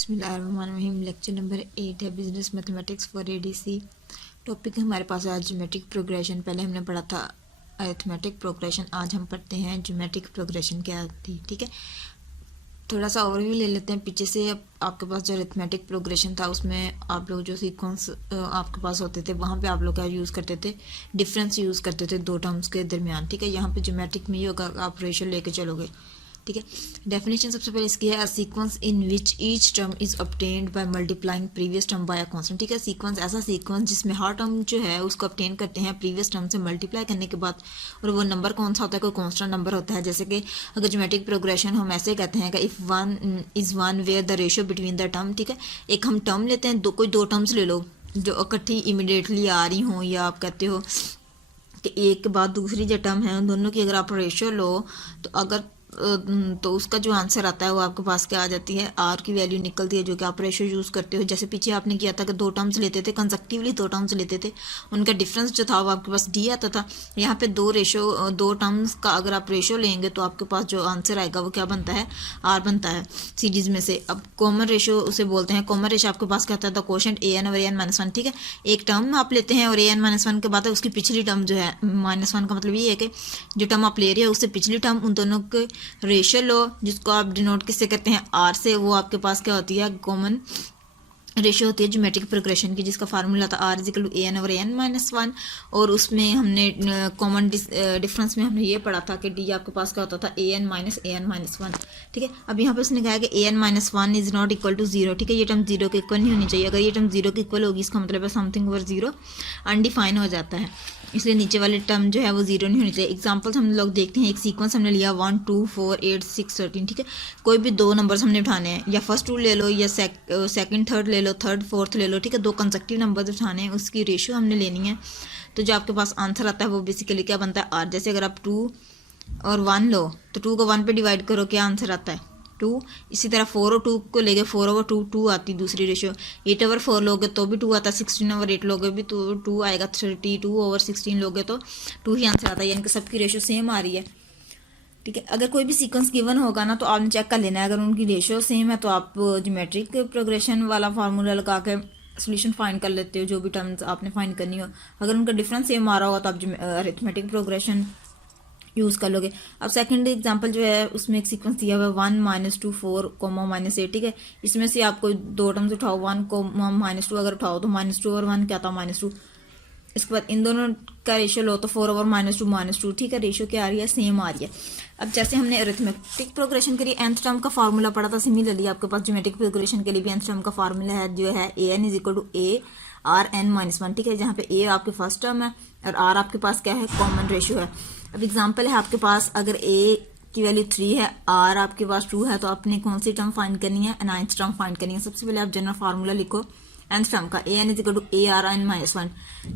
बिस्मिल्लाहिर्रहमानिर्रहीम। Lecture number 8 है business mathematics for ADC. Topic हमारे पास है ज्योमेट्रिक प्रोग्रेशन। पहले हमने पढ़ा था अरिथमेटिक प्रोग्रेशन, आज हम पढ़ते हैं ज्योमेट्रिक प्रोग्रेशन क्या थी। ठीक है, थोड़ा सा ओवरव्यू ले लेते हैं पीछे से। अब आपके पास जो अरिथमेटिक प्रोग्रेशन था उसमें आप लोग जो सीक्वेंस आपके पास होते थे वहाँ पे आप लोग क्या यूज़ करते थे, डिफरेंस यूज़ करते थे दो टर्म्स के दरमियान। ठीक है, यहाँ पे ज्योमेट्रिक में ये होगा, आप रेशियो लेके चलोगे। ठीक है, डेफिनेशन सबसे पहले इसकी है, a sequence in which each term is obtained by multiplying previous term by a constant. ठीक है, सीक्वेंस ऐसा सीक्वेंस जिसमें हर टर्म जो है उसको ऑब्टेन करते हैं प्रीवियस टर्म से मल्टीप्लाई करने के बाद, और वो नंबर कौन सा होता है, कोई कांस्टेंट नंबर होता है। जैसे कि अगर ज्योमेट्रिक प्रोग्रेशन हम ऐसे कहते हैं कि if one is one where the ratio between the term. ठीक है, एक हम टर्म लेते हैं, कोई दो टर्म्स ले लो जो इकट्ठी इमीडिएटली आ रही हों, या आप कहते हो कि एक के बाद दूसरी जो टर्म है उन दोनों की अगर आप रेशियो लो तो अगर तो उसका जो आंसर आता है वो आपके पास क्या आ जाती है, आर की वैल्यू निकलती है, जो कि आप रेशियो यूज़ करते हो। जैसे पीछे आपने किया था कि दो टर्म्स लेते थे, कंसेक्टिवली दो टर्म्स लेते थे, उनका डिफरेंस जो था वो आपके पास डी आता था। यहाँ पे दो टर्म्स का अगर आप रेशियो लेंगे तो आपके पास जो आंसर आएगा वो क्या बनता है, आर बनता है सीरीज में से। अब कॉमन रेशियो उसे बोलते हैं। कॉमन रेशियो आपके पास क्या होता है, द कोशेंट ए एन और ए एन माइनस वन। ठीक है, एक टर्म आप लेते हैं और ए एन माइनस वन के बाद उसकी पिछली टर्म जो है माइनस वन का मतलब ये है कि जो टर्म आप ले रहे हो उससे पिछली टर्म, उन दोनों के रेशियो लो जिसको आप डिनोट किससे करते हैं, आर से। वो आपके पास क्या होती है, कॉमन रेशियो होती है ज्योमेट्रिक प्रोग्रेशन की, जिसका फार्मूला था R equal to A N over A N minus one. और उसमें हमने कॉमन डिफरेंस में हमने ये पढ़ा था कि डी आपके पास क्या होता था, ए एन माइनस वन। ठीक है, अब यहाँ पे उसने कहा कि A N minus one is not equal to zero. ठीक है, ये टर्म जीरो के इक्वल नहीं होनी चाहिए। अगर ये टर्म जीरो के इक्वल होगी इसका मतलब है समथिंग ओवर जीरो अनडिफाइन हो जाता है, इसलिए नीचे वाली टर्म जो है वो जीरो नहीं होनी चाहिए। एग्जांपल्स हम लोग देखते हैं, एक सीक्वेंस हमने लिया 1 2 4 8 6 13। ठीक है, कोई भी दो नंबर्स हमने उठाने हैं, या फर्स्ट टू ले लो या सेकंड थर्ड ले लो, थर्ड फोर्थ ले लो। ठीक है, दो कंसेक्टिव नंबर्स उठाने हैं, उसकी रेशियो हमने लेनी है। तो जो आपके पास आंसर आता है वो बेसिकली क्या बनता है, आर। जैसे अगर आप 2 और 1 लो तो 2 को 1 पे डिवाइड करो, क्या आंसर आता है, 2। इसी तरह 4 और 2 को लेके 4 ओवर 2 2 आती दूसरी रेशियो। 8 ओवर 4 लोगे तो भी 2 आता है, 16 ओवर 8 लोगे भी तो 2 आएगा, 32 ओवर 16 लोगे तो 2 ही आंसर आता है, यानी कि सबकी रेशियो सेम आ रही है। ठीक है, अगर कोई भी सीक्वेंस गिवन होगा ना तो आपने चेक कर लेना है, अगर उनकी रेशियो सेम है तो आप ज्योमेट्रिक प्रोग्रेशन वाला फार्मूला लगा के सोल्यूशन फाइंड कर लेते हो, जो भी टर्म्स आपने फाइंड करनी हो। अगर उनका डिफरेंस सेम आ रहा होगा तो आप अरिथमेटिक प्रोग्रेशन यूज़ कर लोगे। अब सेकंड एग्जांपल जो है उसमें एक सीक्वेंस दिया हुआ है 1 -2 4 -8। ठीक है, इसमें से आपको दो टर्म्स उठाओ, 1 -2 अगर उठाओ तो -2 और 1 क्या था, -2। इसके बाद इन दोनों का रेशियो लो तो 4 ओवर -2। ठीक है, रेशियो क्या आ रही है, सेम आ रही है। अब जैसे हमने अरिथमेटिक प्रोग्रेशन के लिए nth टर्म का फार्मूला पढ़ा था, सिमिलरली आपके पास ज्योमेट्रिक प्रोग्रेशन के लिए भी nth टर्म का फार्मूला है, जो है A N is equal to A R N minus one. ठीक है, जहाँ पे ए आपके फर्स्ट टर्म है और आर आपके पास क्या है, कॉमन रेशियो है। अब एग्जाम्पल है आपके पास, अगर ए की वैल्यू 3 है, आर आपके पास 2 है, तो आपने कौन सी टर्म फाइंड करनी है, 9th टर्म फाइंड करनी है। सबसे पहले आप जनरल फार्मूला लिखो nth टर्म का, A N is equal to A R N minus one.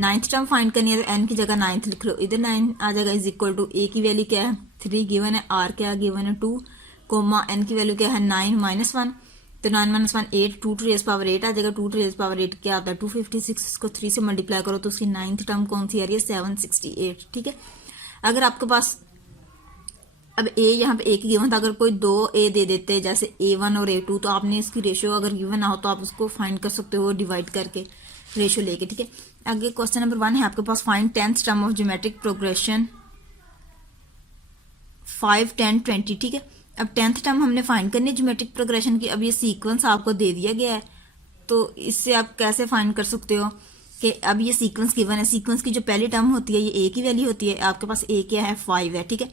9th term find करनी है तो एन की जगह 9th लिख लो, इधर 9 आ जाएगा, इज इक्वल टू ए की वैल्यू क्या है 3 गिवन है, आर क्या गिवन है 2, कोमा एन की वैल्यू क्या है 9 -1। तो 9 -1 8, 2 टू रेज पावर 8 आ जाएगा। 2 टू रेज पावर 8 क्या आता है, 256। इसको 3 से मल्टीप्लाई करो तो उसकी 9th टर्म कौन सी आ रही है, 768। ठीक है, अगर आपके पास अब ए यहाँ पे एक ही गिवन था, अगर कोई दो ए दे देते जैसे A1 और A2 तो आपने इसकी रेशियो अगर गिवन ना हो तो आप उसको फाइंड कर सकते हो डिवाइड करके रेशियो लेके। ठीक है, आगे क्वेश्चन नंबर 1 है आपके पास, find 10th term of geometric progression 5 10 20। ठीक है, अब 10th टर्म हमने फाइंड करनी है ज्योमेट्रिक प्रोग्रेशन की। अब ये सीक्वेंस आपको दे दिया गया है तो इससे आप कैसे फाइंड कर सकते हो कि अब ये सीक्वेंस गिवन है, सीक्वेंस की जो पहली टर्म होती है ये ए की वैल्यू होती है, आपके पास ए क्या है 5 है। ठीक है,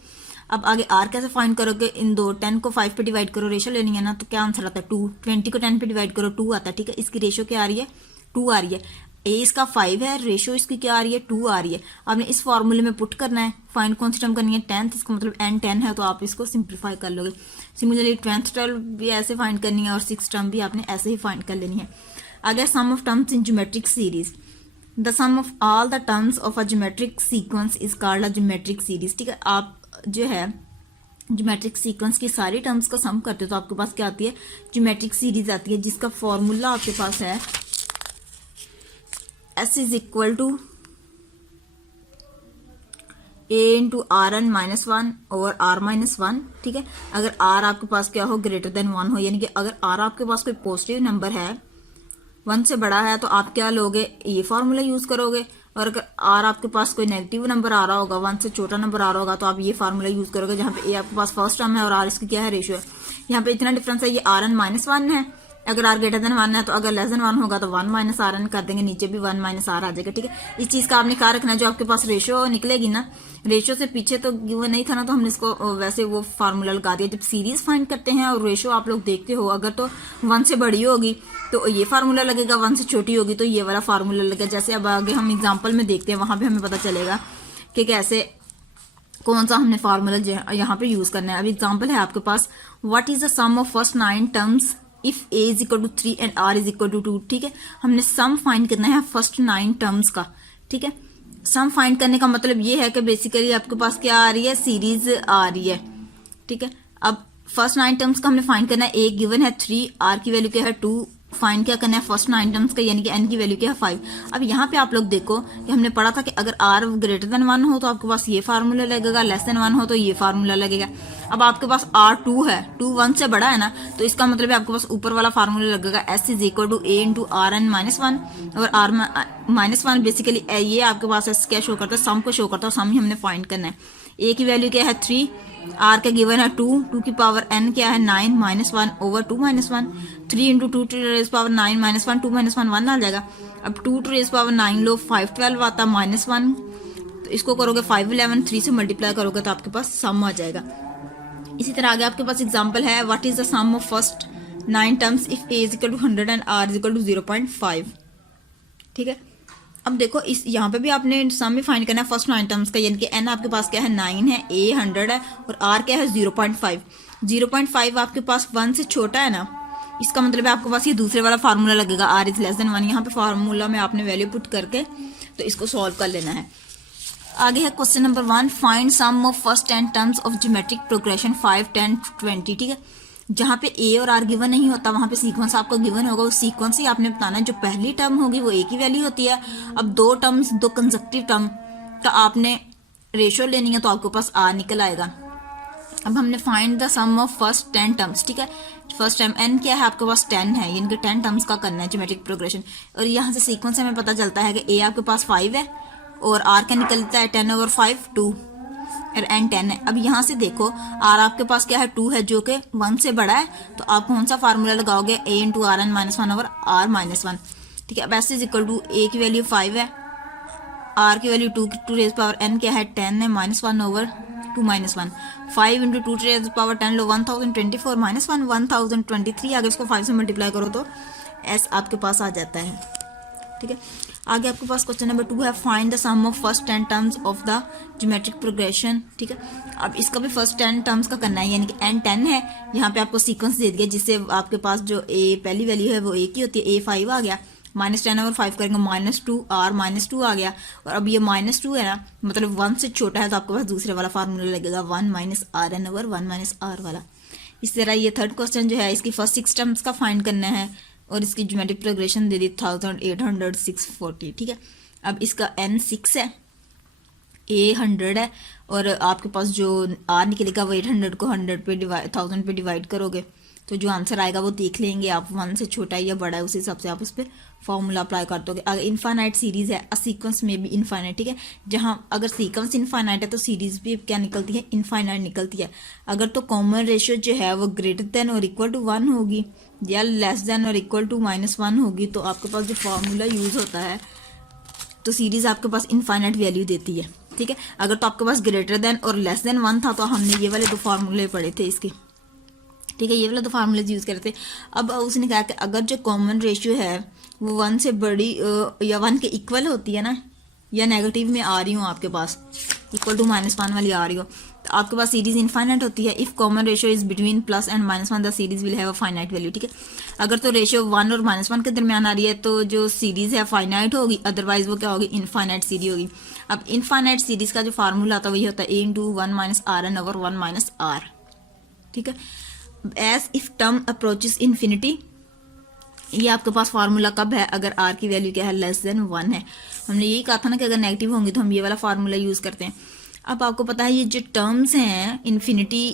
अब आगे आर कैसे फाइंड करोगे, इन दो 10 को 5 पे डिवाइड करो, रेशियो लेनी है ना, तो क्या आंसर आता है 2। 20 को 10 पे डिवाइड करो 2 आता है। ठीक है, इसकी रेशियो क्या आ रही है, 2 आ रही है। ए इसका 5 है, रेशियो इसकी क्या आ रही है, 2 आ रही है। आपने इस फॉर्मूले में पुट करना है, फाइंड कौन सी टर्म करनी है, 10th, इसका मतलब n 10 है तो आप इसको सिंप्लीफाई कर लोगे। सिमिलरली 12th टर्म भी ऐसे फाइंड करनी है और 6th टर्म भी आपने ऐसे ही फाइंड कर लेनी है। अगर sum of terms in geometric series, the sum of all the terms of a geometric sequence is called a geometric series. ठीक है, आप जो है ज्योमेट्रिक सीक्वेंस की सारी टर्म्स का सम करते हो तो आपके पास क्या आती है, ज्योमेट्रिक सीरीज आती है, जिसका फॉर्मूला आपके पास है S is equal to A into R N minus one over R minus one, ठीक है। अगर आर आपके पास क्या हो, ग्रेटर देन वन हो, यानी कि अगर आर आपके पास कोई पॉजिटिव नंबर है, वन से बड़ा है, तो आप क्या लोगे, ये फार्मूला यूज करोगे। और अगर आर आपके पास कोई नेगेटिव नंबर आ रहा होगा, वन से छोटा नंबर आ रहा होगा, तो आप ये फार्मूला यूज करोगे, जहाँ पे ए आपके पास फर्स्ट टर्म है और आर इसकी क्या है, रेशियो है। यहाँ पे इतना डिफरेंस है, ये आर एन माइनस वन है, अगर आर ग्रेटर देन वन है, तो अगर लेस देन वन होगा तो वन माइनस आर एन कर देंगे, नीचे भी वन माइनस आर आ जाएगा, ठीक है। इस चीज का आपने ख्याल रखना है, जो आपके पास रेशियो निकलेगी ना, रेशियो से पीछे तो गिवन नहीं था ना, तो हमने इसको वैसे वो फार्मूला लगा दिया। जब सीरीज फाइंड करते हैं और रेशियो आप लोग देखते हो, अगर तो वन से बड़ी होगी तो ये फार्मूला लगेगा, वन से छोटी होगी तो ये वाला फार्मूला लगेगा। जैसे अब आगे हम एग्जाम्पल में देखते हैं, वहां पे हमें पता चलेगा कि कैसे कौन सा हमने फार्मूला यहाँ पे यूज करना है। अब एग्जाम्पल है आपके पास, what is the sum of first 9 terms if A is equal to 3 and R is equal to 2, ठीक है। हमने सम फाइंड करना है फर्स्ट 9 टर्म्स का, ठीक है। सम फाइंड करने का मतलब ये है कि बेसिकली आपके पास क्या आ रही है, सीरीज आ रही है, ठीक है। अब फर्स्ट 9 टर्म्स का हमने फाइंड करना है, ए गिवन है 3, आर की वैल्यू क्या है 2, फाइंड क्या करना है फर्स्ट 9 टर्म्स का, यानी कि एन की वैल्यू क्या है 5। अब यहाँ पे आप लोग देखो कि हमने पढ़ा था कि अगर आर ग्रेटर देन 1 हो तो आपके पास ये फार्मूला लगेगा, लेस देन 1 हो तो ये फार्मूला लगेगा। अब आपके पास आर 2 है, 2 1 से बड़ा है ना, तो इसका मतलब है आपके पास ऊपर वाला फार्मूला लगेगा, S is equal to A into R N minus one, और आर माइनस वन बेसिकली ये आपके पास एस क्या शो करता है, सम को शो करता है, सम ही हमने फाइंड करना है। ए की वैल्यू क्या है 3, आर का गिवन है 2, 2 की पावर एन क्या है 9 minus one over 2 minus one, 3 into 2 to raise power 9 minus one, 2 minus one 1 आ जाएगा। अब 2 टू रेज पावर 9 लो, 5 12 आता माइनस वन, तो इसको करोगे 5 11, 3 से मल्टीप्लाई करोगे तो आपके पास सम आ जाएगा। इसी तरह आगे आपके पास एग्जाम्पल है, what is the sum of first 9 terms if A is equal to 100 and R is equal to 0.5, ठीक है। अब देखो इस यहाँ पे भी आपने सम भी फाइंड करना है फर्स्ट 9 टर्म्स का, यानी कि एन आपके पास क्या है 9 है, ए 100 है और आर क्या है 0.5। 0.5 आपके पास 1 से छोटा है ना, इसका मतलब है आपके पास ये दूसरे वाला फार्मूला लगेगा, आर इज लेस देन 1। यहाँ पे फार्मूला में आपने वैल्यू पुट करके तो इसको सॉल्व कर लेना है। आगे है question number 1, find sum of first 10 terms of geometric progression 5 10 20, ठीक है। जहाँ पे ए और आर गिवन नहीं होता वहां पे सीक्वेंस आपको गिवन होगा, उस सीक्वेंस ही आपने बताना है। जो पहली टर्म होगी वो ए की वैल्यू होती है। अब दो टर्म्स, दो कंसेक्टिव टर्म का आपने रेशियो लेनी है तो आपके पास आर निकल आएगा। अब हमने find the sum of first 10 terms, ठीक है। फर्स्ट टर्म एन क्या है आपके पास 10 है, यानी कि 10 टर्म्स का करना है ज्योमेट्रिक प्रोग्रेशन। और यहाँ से सीक्वेंस हमें पता चलता है कि ए आपके पास 5 है और आर का निकलता है 10 ओवर 5 2 और एन 10 है। अब यहाँ से देखो आर आपके पास क्या है 2 है, जो कि 1 से बड़ा है, तो आप कौन सा फार्मूला लगाओगे, A into R N minus one over R minus one, ठीक है। अब S is equal to A की वैल्यू 5 है, आर की value 2 to raise power N क्या है 10 है, minus one over 2 minus one, 5 इंटू 2 टू रेज पावर 10 लो 1024 माइनस वन 1023। अगर इसको 5 से मल्टीप्लाई करो तो एस आपके पास आ जाता है, ठीक है। आगे आपके पास क्वेश्चन नंबर 2 है, find the sum of first 10 terms of the geometric progression, ठीक है। अब इसका भी फर्स्ट 10 टर्म्स का करना है, यानी कि एन 10 है। यहाँ पे आपको सीक्वेंस दे दिया जिससे आपके पास जो ए पहली वैल्यू है वो ए की होती है, ए 5 आ गया, माइनस 10 ओवर 5 करेंगे -2 आर -2 आ गया। और अब ये -2 है ना, मतलब 1 से छोटा है तो आपके पास दूसरे वाला फार्मूला लगेगा 1 minus R N over 1 minus R वाला। इस तरह ये थर्ड क्वेश्चन जो है इसकी फर्स्ट 6 टर्म्स का फाइंड करना है और इसकी ज्योमेट्रिक प्रोग्रेशन दे दी 180640, ठीक है। अब इसका n 6 है, a 100 है और आपके पास जो r निकलेगा वो 800 को 100 पे 1000 पे डिवाइड करोगे तो जो आंसर आएगा वो देख लेंगे आप, 1 से छोटा है या बड़ा है उस हिसाब से आप उस पर फॉर्मूला अप्लाई कर दोगे। अगर इनफाइनाइट सीरीज है, सीक्वेंस में भी इनफाइनाइट, ठीक है। जहाँ अगर सीक्वेंस इनफाइनाइट है तो सीरीज भी क्या निकलती है, इनफाइनाइट निकलती है। अगर तो कॉमन रेशियो जो है वो ग्रेटर देन और इक्वल टू 1 होगी या लेस देन और इक्वल टू -1 होगी तो आपके पास जो फॉर्मूला यूज होता है तो सीरीज आपके पास इनफाइनाइट वैल्यू देती है, ठीक है। अगर तो आपके पास ग्रेटर देन और लेस देन 1 था तो हमने ये वाले दो फार्मूले पढ़े थे इसके, ठीक है। ये वाला दो फार्मूले यूज करते थे। अब उसने कहा कि अगर जो कॉमन रेशियो है वो 1 से बड़ी या 1 के इक्वल होती है ना, या नेगेटिव में आ रही हूँ आपके पास इक्वल टू -1 वाली आ रही हो तो आपके पास सीरीज इनफाइनाइट होती है। If common ratio is between plus and -1 the series will have a finite value, ठीक है। अगर तो रेशियो 1 और -1 के दरमियान आ रही है तो जो सीरीज है फाइनाइट होगी, अदरवाइज वो क्या होगी, इनफाइनाइट सीरीज होगी। अब इनफाइनाइट सीरीज का जो फार्मूला आता है वही होता है a into 1 minus R N over 1 minus R, ठीक है। As if term approaches infinity, ये आपके पास फार्मूला कब है, अगर आर की वैल्यू क्या है लेस देन 1 है। हमने यही कहा था ना कि अगर नेगेटिव होंगी तो हम ये वाला फार्मूला यूज करते हैं। अब आपको पता है ये जो टर्म्स हैं infinity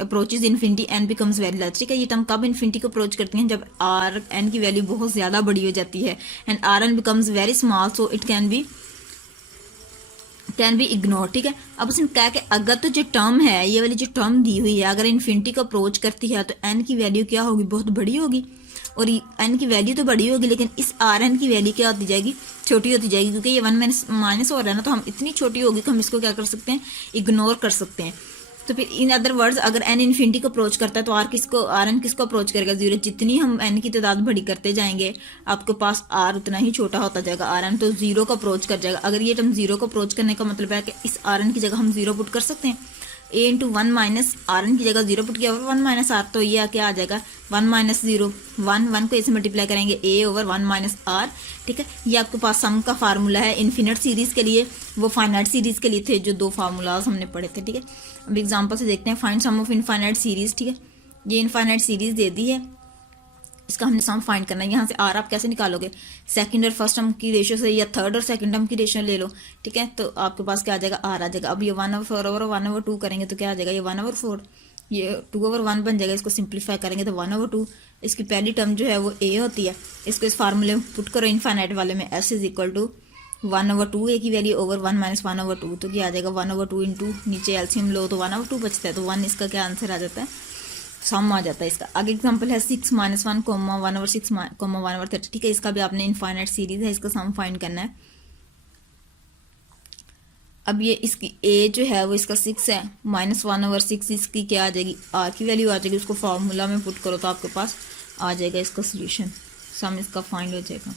approaches infinity N becomes very large, ठीक है। ये टर्म कब इन्फिनिटी को अप्रोच करती हैं? जब आर एन की वैल्यू बहुत ज़्यादा बड़ी हो जाती है and R N becomes very small, so it can be ignore, ठीक है। अब उसने कहा कि अगर तो जो टर्म है, ये वाली जो टर्म दी हुई है, अगर इन्फिनिटी को अप्रोच करती है तो एन की वैल्यू क्या होगी? बहुत बड़ी होगी। और एन की वैल्यू तो बड़ी होगी, लेकिन इस आर एन की वैल्यू क्या होती जाएगी? छोटी होती जाएगी, क्योंकि ये 1 माइनस हो रहा है ना, तो हम इतनी छोटी होगी कि हम इसको क्या कर सकते हैं? इग्नोर कर सकते हैं। तो फिर इन अदर वर्ड्स, अगर एन इन्फिनिटी को अप्रोच करता है तो आर एन किसको अप्रोच करेगा? 0। जितनी हम एन की तादाद बड़ी करते जाएंगे आपके पास आर उतना ही छोटा होता जाएगा, आर एन तो 0 को अप्रोच कर जाएगा। अगर ये टर्म 0 को अप्रोच करने का मतलब है कि इस आर एन की जगह हम 0 पुट कर सकते हैं। ए इंटू 1 माइनस आर एन की जगह 0 पुट किया ओवर 1 माइनस आर, तो ये क्या आ जाएगा? 1 माइनस 0, 1 को ऐसे मल्टीप्लाई करेंगे ए ओवर 1 माइनस आर, ठीक है। ये आपके पास सम का फार्मूला है इन्फिनिट सीरीज के लिए, वो फाइनाइट सीरीज के लिए थे जो 2 फार्मूलाज हमने पढ़े थे, ठीक है। अब एग्जाम्पल से देखते हैं, find sum of infinite series, ठीक है। ये इनफाइनाइट सीरीज दे दी है, इसका हमने सम फाइंड करना है। यहाँ से आर आप कैसे निकालोगे? सेकंड और फर्स्ट टर्म की रेशियो से, या थर्ड और सेकंड टर्म की रेशियो ले लो, ठीक है। तो आपके पास क्या आ जाएगा? आर आ जाएगा। अब ये 1/4 ओवर 1/2 करेंगे तो क्या आ जाएगा? ये 1/4, ये 2/1 बन जाएगा। इसको सिंप्लीफाई करेंगे तो 1/2। इसकी पहली टर्म जो है वो ए होती है, इसको इस फार्मूले में पुट करो इनफाइनाइट वाले में, एस इज इक्वल टू 1/2 ए की वैल्यू ओवर 1 माइनस 1/2, तो क्या आ जाएगा? 1/2 इंटू नीचे एलसीएम लो तो 1/2 बचता है, तो 1 इसका क्या आंसर आ जाता है? सम आ जाता है इसका। आगे एग्जांपल है 6 - 1, 1/6, 1/30, ठीक है। इसका भी आपने इनफाइनाइट सीरीज है, इसका सम फाइंड करना है। अब ये इसकी ए जो है वो इसका 6 है, -1/6 इसकी क्या आ जाएगी? आर की वैल्यू आ जाएगी। उसको फार्मूला में पुट करो तो आपके पास आ जाएगा इसका सोल्यूशन, सम इसका फाइंड हो जाएगा।